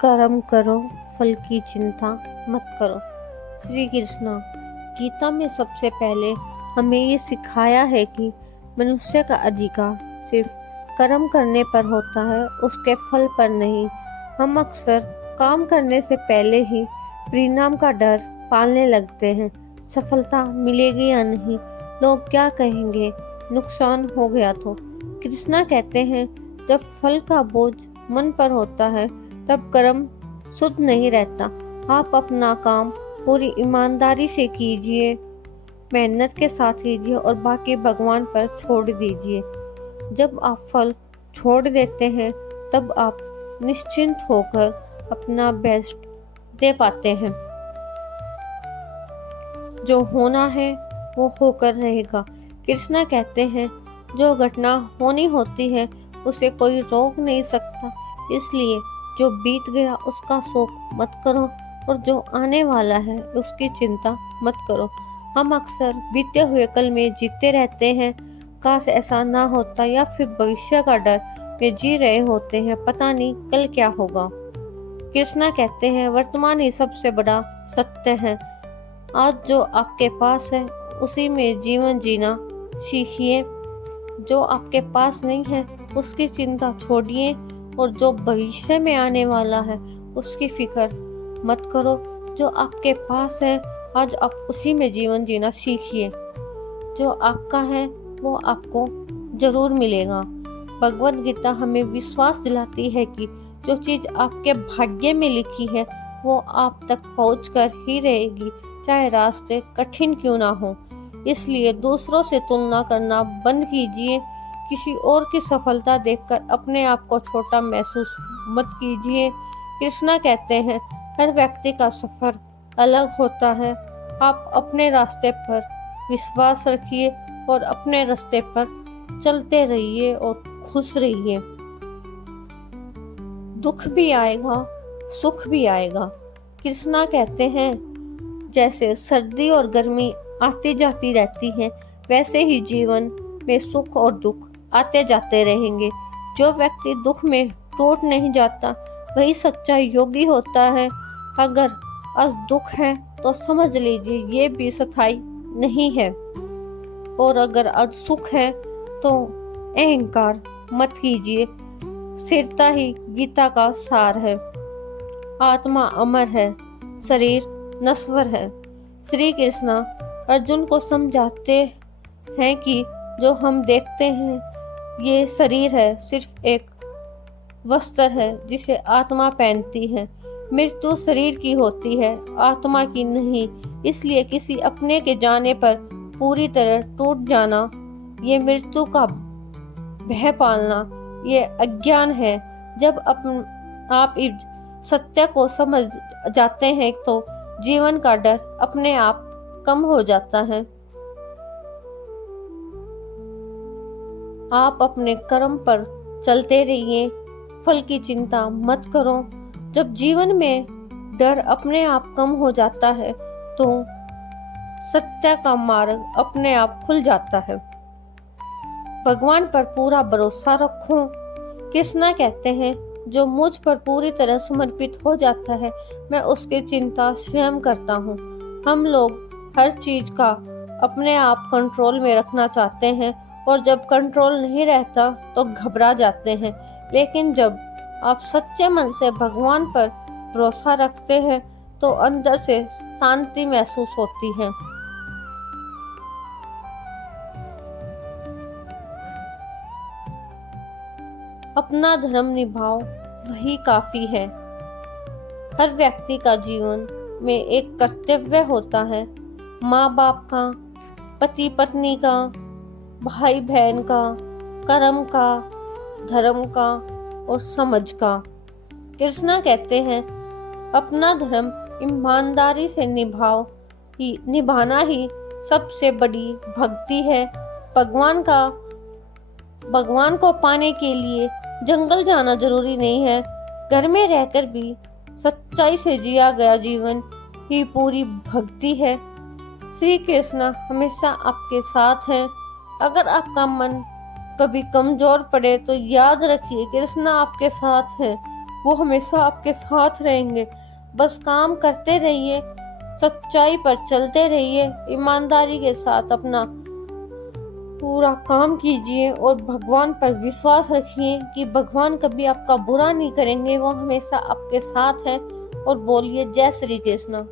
कर्म करो, फल की चिंता मत करो। श्री कृष्णा गीता में सबसे पहले हमें ये सिखाया है कि मनुष्य का अधिकार सिर्फ कर्म करने पर होता है, उसके फल पर नहीं। हम अक्सर काम करने से पहले ही परिणाम का डर पालने लगते हैं। सफलता मिलेगी या नहीं, लोग क्या कहेंगे, नुकसान हो गया तो। कृष्णा कहते हैं जब फल का बोझ मन पर होता है तब कर्म शुद्ध नहीं रहता। आप अपना काम पूरी ईमानदारी से कीजिए, मेहनत के साथ कीजिए और बाकी भगवान पर छोड़ दीजिए। जब आप फल छोड़ देते हैं तब आप निश्चिंत होकर अपना बेस्ट दे पाते हैं। जो होना है वो होकर रहेगा। कृष्णा कहते हैं जो घटना होनी होती है उसे कोई रोक नहीं सकता, इसलिए जो बीत गया उसका शोक मत करो और जो आने वाला है उसकी चिंता मत करो। हम अक्सर बीते हुए कल में जीते रहते हैं, काश ऐसा ना होता, या फिर भविष्य का डर में जी रहे होते हैं, पता नहीं कल क्या होगा। कृष्णा कहते हैं वर्तमान ही सबसे बड़ा सत्य है। आज जो आपके पास है उसी में जीवन जीना सीखिए। जो आपके पास नहीं है उसकी चिंता छोड़िए और जो भविष्य में आने वाला है उसकी फिक्र मत करो। जो आपके पास है आज आप उसी में जीवन जीना सीखिए। जो आपका है वो आपको जरूर मिलेगा। भगवत गीता हमें विश्वास दिलाती है कि जो चीज आपके भाग्य में लिखी है वो आप तक पहुँच कर ही रहेगी, चाहे रास्ते कठिन क्यों ना हो। इसलिए दूसरों से तुलना करना बंद कीजिए। किसी और की सफलता देखकर अपने आप को छोटा महसूस मत कीजिए। कृष्णा कहते हैं हर व्यक्ति का सफर अलग होता है। आप अपने रास्ते पर विश्वास रखिए और अपने रास्ते पर चलते रहिए और खुश रहिए। दुख भी आएगा, सुख भी आएगा। कृष्णा कहते हैं जैसे सर्दी और गर्मी आती जाती रहती है, वैसे ही जीवन में सुख और दुख आते जाते रहेंगे। जो व्यक्ति दुख में टूट नहीं जाता वही सच्चा योगी होता है। अगर आज दुख है तो समझ लीजिए ये भी स्थायी नहीं है, और अगर आज सुख है तो अहंकार मत कीजिए। स्थिरता ही गीता का सार है। आत्मा अमर है, शरीर नश्वर है। श्री कृष्णा अर्जुन को समझाते हैं कि जो हम देखते हैं ये शरीर है, सिर्फ एक वस्त्र है जिसे आत्मा पहनती है। मृत्यु शरीर की होती है, आत्मा की नहीं। इसलिए किसी अपने के जाने पर पूरी तरह टूट जाना, ये मृत्यु का भय पालना, ये अज्ञान है। जब आप इस सत्य को समझ जाते हैं तो जीवन का डर अपने आप कम हो जाता है। आप अपने कर्म पर चलते रहिए, फल की चिंता मत करो। जब जीवन में डर अपने आप कम हो जाता है तो सत्य का मार्ग अपने आप खुल जाता है। भगवान पर पूरा भरोसा रखो। कृष्णा कहते हैं जो मुझ पर पूरी तरह समर्पित हो जाता है मैं उसकी चिंता स्वयं करता हूँ। हम लोग हर चीज का अपने आप कंट्रोल में रखना चाहते हैं और जब कंट्रोल नहीं रहता तो घबरा जाते हैं, लेकिन जब आप सच्चे मन से भगवान पर भरोसा रखते हैं तो अंदर से शांति महसूस होती है। अपना धर्म निभाओ, वही काफी है। हर व्यक्ति का जीवन में एक कर्तव्य होता है, माँ बाप का, पति पत्नी का, भाई बहन का, कर्म का, धर्म का और समझ का। कृष्णा कहते हैं अपना धर्म ईमानदारी से निभाना ही सबसे बड़ी भक्ति है। भगवान को पाने के लिए जंगल जाना जरूरी नहीं है, घर में रहकर भी सच्चाई से जिया गया जीवन ही पूरी भक्ति है। श्री कृष्ण हमेशा आपके साथ हैं। अगर आपका मन कभी कमजोर पड़े तो याद रखिए कृष्ण आपके साथ हैं वो हमेशा आपके साथ रहेंगे। बस काम करते रहिए, सच्चाई पर चलते रहिए, ईमानदारी के साथ अपना पूरा काम कीजिए और भगवान पर विश्वास रखिए कि भगवान कभी आपका बुरा नहीं करेंगे, वो हमेशा आपके साथ हैं। और बोलिए जय श्री कृष्ण।